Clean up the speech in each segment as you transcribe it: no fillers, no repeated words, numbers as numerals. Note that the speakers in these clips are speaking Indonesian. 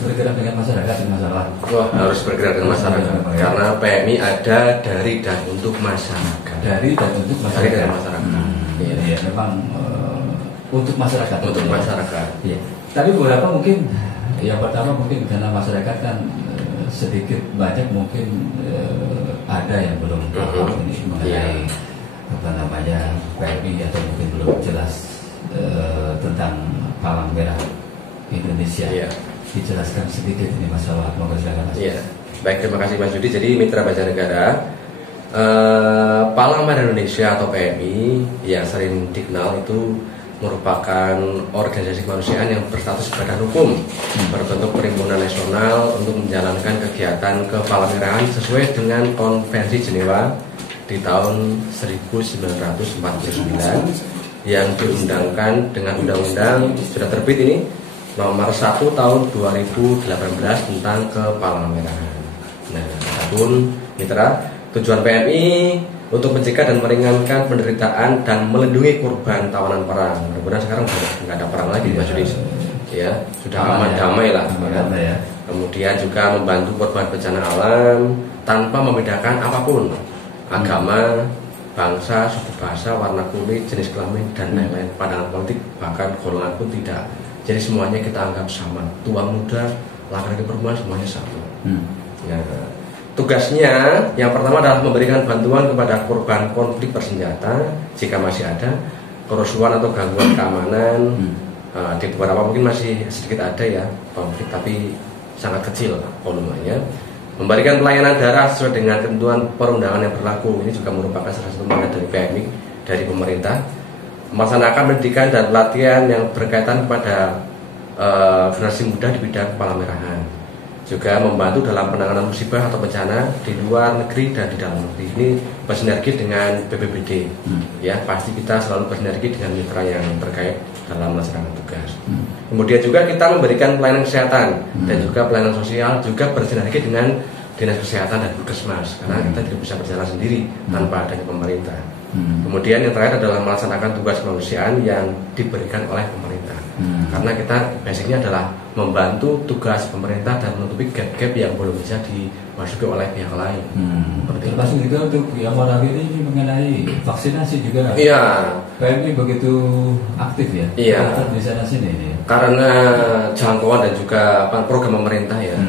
bergerak dengan masyarakat di masalah. Wah, harus bergerak dengan masyarakat. Karena PMI ada dari dan untuk masyarakat. Dari dan untuk masyarakat. Dari dan masyarakat. Iya, memang untuk masyarakat. Untuk masyarakat. Iya. Tapi beberapa mungkin, yang pertama mungkin karena masyarakat kan sedikit banyak mungkin ada yang belum paham ini mengenai apa namanya PMI atau mungkin belum jelas tentang Palang Merah Indonesia. Dijelaskan sedikit ini masalah silakan Mas. Iya. Baik, terima kasih Mas Yudi. Jadi Mitra Banjarnegara, Palang Merah Indonesia atau PMI yang sering dikenal itu merupakan organisasi kemanusiaan yang berstatus badan hukum berbentuk perhimpunan nasional untuk menjalankan kegiatan kepalamerahan sesuai dengan Konvensi Jenewa di tahun 1949 yang diundangkan dengan undang-undang sudah terbit ini nomor 1 tahun 2018 tentang kepalamerahan. Nah, adapun mitra, tujuan PMI untuk mencegah dan meringankan penderitaan dan melindungi korban tawanan perang. Mudah-mudahan sekarang nggak ada perang lagi, Mas Yudi. Ya, sudah aman damai lah. Ya. Kemudian juga membantu korban bencana alam tanpa membedakan apapun, agama, bangsa, suku bahasa, warna kulit, jenis kelamin dan lain-lain, pandangan politik, bahkan golongan pun tidak. Jadi semuanya kita anggap sama. Tua muda, laki-laki perempuan semuanya sama. Ya. Tugasnya yang pertama adalah memberikan bantuan kepada korban konflik bersenjata jika masih ada kerusuhan atau gangguan keamanan. Di beberapa mungkin masih sedikit ada ya konflik, tapi sangat kecil volumenya. Memberikan pelayanan darat sesuai dengan ketentuan perundangan yang berlaku. Ini juga merupakan salah satu mandat dari PMI, dari pemerintah. Melaksanakan pendidikan dan pelatihan yang berkaitan kepada generasi muda di bidang kepalamerahan. Juga membantu dalam penanganan musibah atau bencana di luar negeri dan di dalam negeri. Ini bersinergi dengan BPBD. Ya, pasti kita selalu bersinergi dengan mitra yang terkait dalam melaksanakan tugas. Kemudian juga kita memberikan pelayanan kesehatan dan juga pelayanan sosial, juga bersinergi dengan dinas kesehatan dan puskesmas, karena kita tidak bisa berjalan sendiri tanpa adanya pemerintah. Kemudian yang terakhir adalah melaksanakan tugas kemanusiaan yang diberikan oleh pemerintah. Karena kita basicnya adalah membantu tugas pemerintah dan menutupi gap-gap yang belum bisa dimasuki oleh pihak lain. Termasuk juga untuk yang orang ini mengenai vaksinasi juga. Iya. PMI begitu aktif ya. Iya. Di sana sini. Karena jangkauan dan juga program pemerintah ya.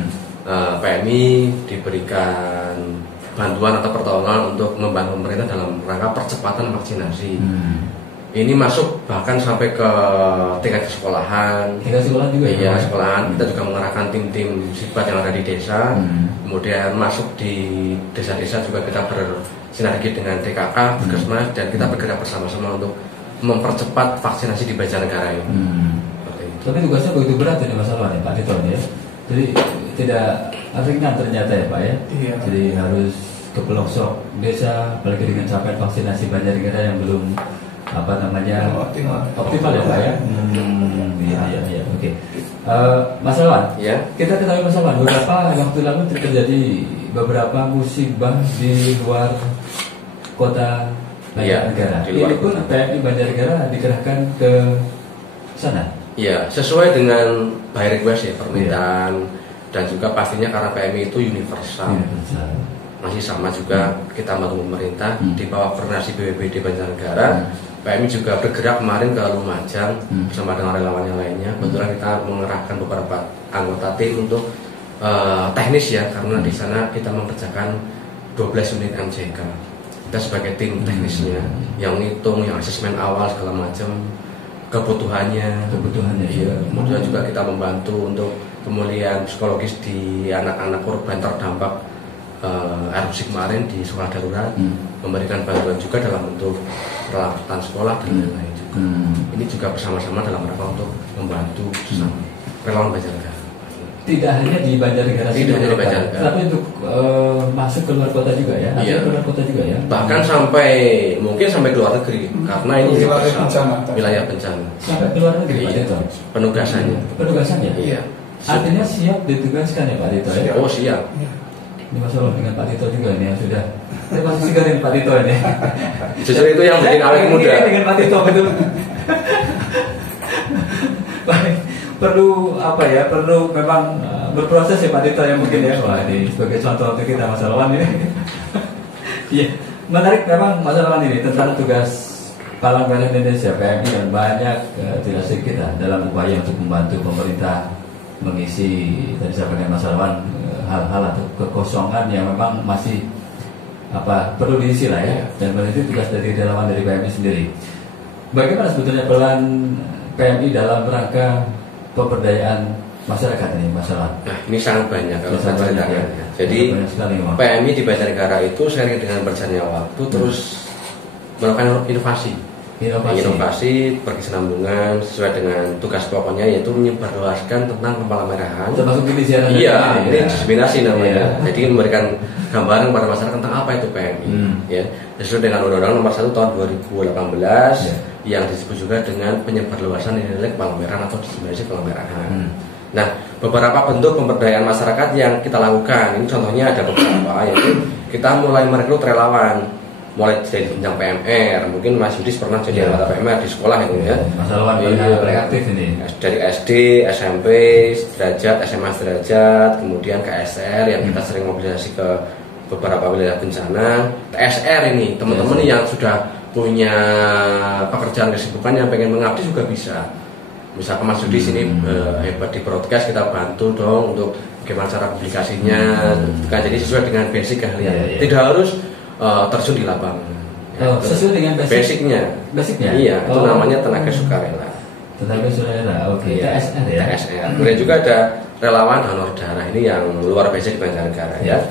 PMI diberikan bantuan atau pertolongan untuk membantu pemerintah dalam rangka percepatan vaksinasi. Ini masuk bahkan sampai ke tingkat sekolahan. Tingkat sekolah juga. Iya, sekolahan. Kita juga mengerahkan tim-tim sibat yang ada di desa. Kemudian masuk di desa-desa juga kita bersinergi dengan TKK, puskesmas, dan kita bergerak bersama-sama untuk mempercepat vaksinasi di Banjarnegara ini. Tapi tugasnya begitu berat ini masalahnya Pak Tito ya. Jadi tidak ringan ternyata ya Pak ya. Iya. Jadi harus ke pelosok desa, apalagi dengan capaian vaksinasi Banjarnegara yang belum optimal ya Pak ya. Iya. Oke. Mas Lawan, kita ketahui Mas Lawan, beberapa waktu lalu terjadi beberapa musibah di luar kota Banjarnegara. Ini pun PMI Banjarnegara dikerahkan ke sana. Iya, sesuai dengan by request ya, permintaan, dan juga pastinya karena PMI itu universal. Masih sama juga kita bantu pemerintah di bawah koordinasi BPBD Banjarnegara. PMI juga bergerak kemarin ke Lumajang bersama dengan relawan yang lainnya. Kebetulan kita mengerahkan beberapa anggota tim untuk teknis ya, karena di sana kita mengerjakan 12 unit MCK. Kita sebagai tim teknisnya yang ngitung, yang asesmen awal segala macam, kebutuhannya ya. Kemudian juga kita membantu untuk pemulihan psikologis di anak-anak korban terdampak erupsi kemarin di sekolah darurat, memberikan bantuan juga dalam bentuk peralatan sekolah dan lain-lain juga. Ini juga bersama-sama dalam rangka untuk membantu sesama relawan Banjarnegara. Tidak hanya di Banjarnegara, tapi untuk masuk ke luar kota juga ya. Iya. Ke luar kota juga ya. Bahkan mungkin sampai ke luar negeri, karena ini wilayah bencana. Sampai ke luar negeri Pak Tito. Penugasannya. Iya. Artinya siap ditugaskan ya Pak Tito ya. Oh siap. Ini masalah dengan Pak Tito juga nih yang sudah. Saya masih segar dengan Pak Tito ini. Justru itu yang bikin awet muda. Dengan Pak Tito betul. Baik. perlu apa ya, perlu memang berproses ya Pak Tito ya mungkin ya. Wah, ini sebagai contoh untuk kita Mas Alwan ini. Iya, menarik memang Mas Alwan ini tentang tugas Palang Merah Indonesia PMI yang banyak tidak sedikit dalam upaya untuk membantu pemerintah mengisi tadi saya dengan Mas Alwan hal-hal atau kekosongan yang memang masih perlu diisi lah ya, dan itu tugas dari relawan dari PMI sendiri. Bagaimana sebetulnya peran PMI dalam rangka pemberdayaan masyarakat ini, masalah? Nah, ini sangat banyak kalau saya ceritakan. Ya. Jadi PMI di Banjarnegara itu sering dengan berjalannya waktu terus melakukan inovasi berkesinambungan sesuai dengan tugas pokoknya, yaitu menyebarluaskan tentang kepala merahan. Termasuk ini siaran. Iya, ini diseminasi namanya. Jadi memberikan gambaran kepada masyarakat tentang apa itu PMI. Ya, sesuai dengan Undang-Undang Nomor 1 Tahun 2018 yang disebut juga dengan penyebarluasan nilai kepala merahan atau diseminasi kepala merahan. Nah, beberapa bentuk pemberdayaan masyarakat yang kita lakukan, ini contohnya ada beberapa, yaitu kita mulai merekrut relawan. Mulai dari jenjang PMR, mungkin Mas Yudis pernah jadi anggota PMR di sekolah itu ya. Masalah kreatif ini. Dari SD, SMP, sederajat, SMA sederajat, kemudian ke SR yang kita sering mobilisasi ke beberapa wilayah bencana. TSR ini teman-teman yang sudah punya pekerjaan kesibukan yang pengen mengabdi juga bisa. Misalkan Mas Yudis ini hebat di broadcast, kita bantu dong untuk bagaimana cara publikasinya. Kan jadi sesuai dengan basic keahlian. Tidak harus terjun di lapangan. Sesuai dengan basicnya. Iya, itu namanya tenaga sukarela. Tenaga sukarela, oke. TSR ya. TSR. Kemudian juga ada relawan donor darah, ini yang luar biasa di Banjarnegara ya.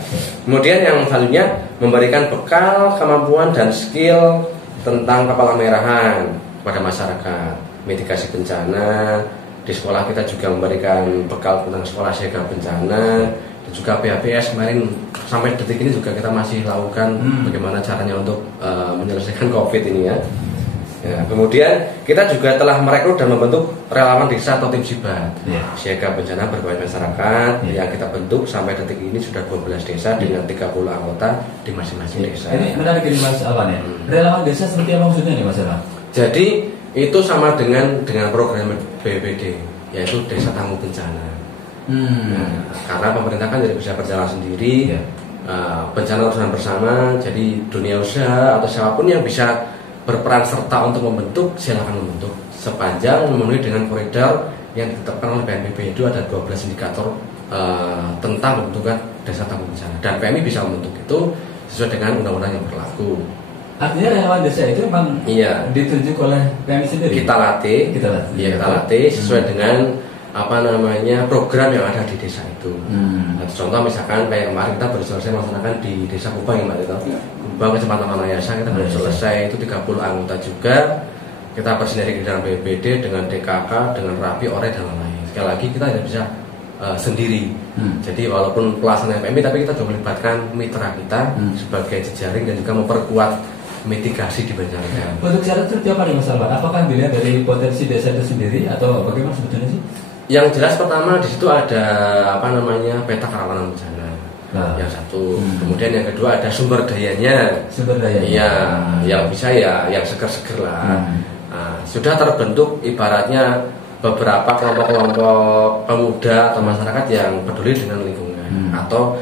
Kemudian yang selanjutnya memberikan bekal, kemampuan dan skill tentang kepala merahan pada masyarakat, mitigasi bencana. Di sekolah kita juga memberikan bekal tentang sekolah siaga bencana. Juga PHPS kemarin sampai detik ini juga kita masih lakukan bagaimana caranya untuk menyelesaikan COVID ini ya. Kemudian kita juga telah merekrut dan membentuk relawan desa atau tim sibat siaga bencana berbagai masyarakat yang kita bentuk sampai detik ini sudah 12 desa dengan 30 anggota di masing-masing desa. Ini menarik ini Mas Alwan ya. Relawan desa seperti apa maksudnya nih Mas Alwan? Jadi itu sama dengan program BPBD, yaitu Desa Tangguh Bencana. Karena pemerintah kan tidak bisa berjalan sendiri, bencana urusan bersama. Jadi dunia usaha atau siapapun yang bisa berperan serta untuk membentuk, silakan membentuk sepanjang memenuhi dengan koridor yang ditetapkan oleh BNPB. Itu ada 12 indikator tentang pembentukan desa tangguh bencana, dan PMI bisa membentuk itu sesuai dengan undang-undang yang berlaku. Artinya relawan desa itu memang ditunjuk oleh PMI sendiri. Kita latih sesuai dengan program yang ada di desa itu. Contoh misalkan kayak kemarin kita baru selesai melaksanakan di Desa Kubang ya Mbak Tito. Kubang Kecamatan Manayasa kita baru selesai, itu 30 anggota juga. Kita bersinergi dengan BPBD, dengan DKK, dengan RAPI, ORE dan lain-lain. Sekali lagi kita tidak bisa sendiri. Jadi walaupun pelaksanaan PMI tapi kita juga melibatkan mitra kita sebagai jejaring dan juga memperkuat mitigasi di Banjarnegara. Untuk syarat itu apa nih Mas Alwan? Apakah dilihat dari potensi desa itu sendiri atau bagaimana sebetulnya sih? Yang jelas pertama di situ ada peta kerawanan bencana. Yang satu. Kemudian yang kedua ada sumber dayanya. Iya, yang bisa yang seger-seger lah. Sudah terbentuk ibaratnya beberapa kelompok-kelompok pemuda atau masyarakat yang peduli dengan lingkungan atau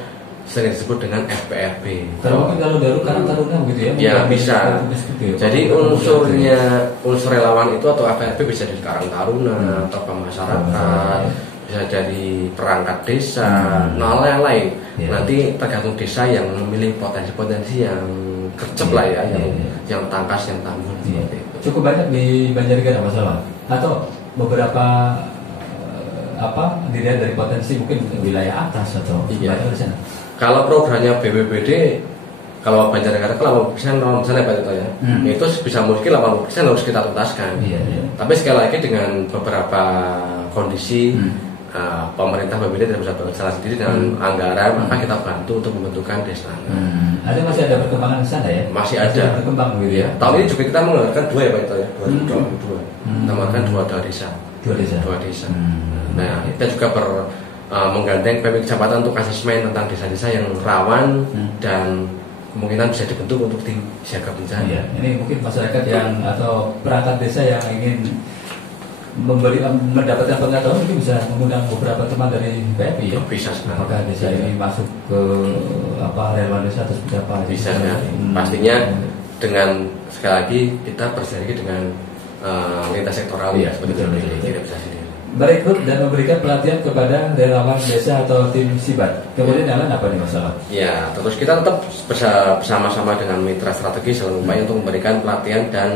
sering disebut dengan FPRB. Mungkin kalau Karang Taruna begitu ya? Ya bisa. Jadi unsur relawan itu atau FPRB bisa dari Karang Taruna atau masyarakat, bisa dari perangkat desa, lain-lain. Nanti tergantung desa yang memilih potensi-potensi yang gercep lah ya, yang tangkas, yang tangguh. Cukup banyak di Banjarnegara Mas Alwan? Atau beberapa dilihat dari potensi mungkin wilayah atas atau di sana? Kalau programnya BPBD, kalau Banjarnegara ke 80% ya Pak Tito ya, itu bisa mungkin 80% harus kita tuntaskan. Tapi sekali lagi dengan beberapa kondisi pemerintah BPBD tidak bisa berjalan sendiri dengan anggaran, maka kita bantu untuk membentukkan desa. Masih ada perkembangan di sana ya? Masih ada. Berkembang gitu ya. Tahun ini juga kita menganggarkan 2 ya Pak Tito ya, 2022. Kita menganggarkan 2 desa. 2 desa. Nah, kita juga menggandeng PMI kecamatan untuk asesmen tentang desa-desa yang rawan dan kemungkinan bisa dibentuk untuk tim siaga bencana. Ini mungkin masyarakat yang atau perangkat desa yang ingin mendapatkan pengetahuan mungkin bisa mengundang beberapa teman dari PMI ya. Bisa sekali. Apakah desa ini masuk ke relawan desa atau seperti apa? Bisa ya. Pastinya dengan sekali lagi kita bersinergi dengan lintas sektoral ya, seperti itu tidak bisa sendiri. Merekrut dan memberikan pelatihan kepada relawan desa atau tim Sibat. Kemudian yang lain apa nih masalah? Ya, terus kita tetap bersama-sama dengan mitra strategis dalam upaya untuk memberikan pelatihan dan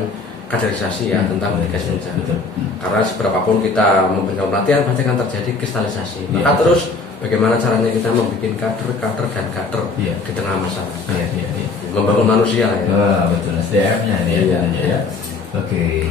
kaderisasi ya tentang mitigasi bencana. Karena seberapapun kita memberikan pelatihan pasti akan terjadi kristalisasi. Maka terus bagaimana caranya kita membuat kader dan kader di tengah masyarakat. Membangun manusia ya. Betul, SDM-nya ya. Oke.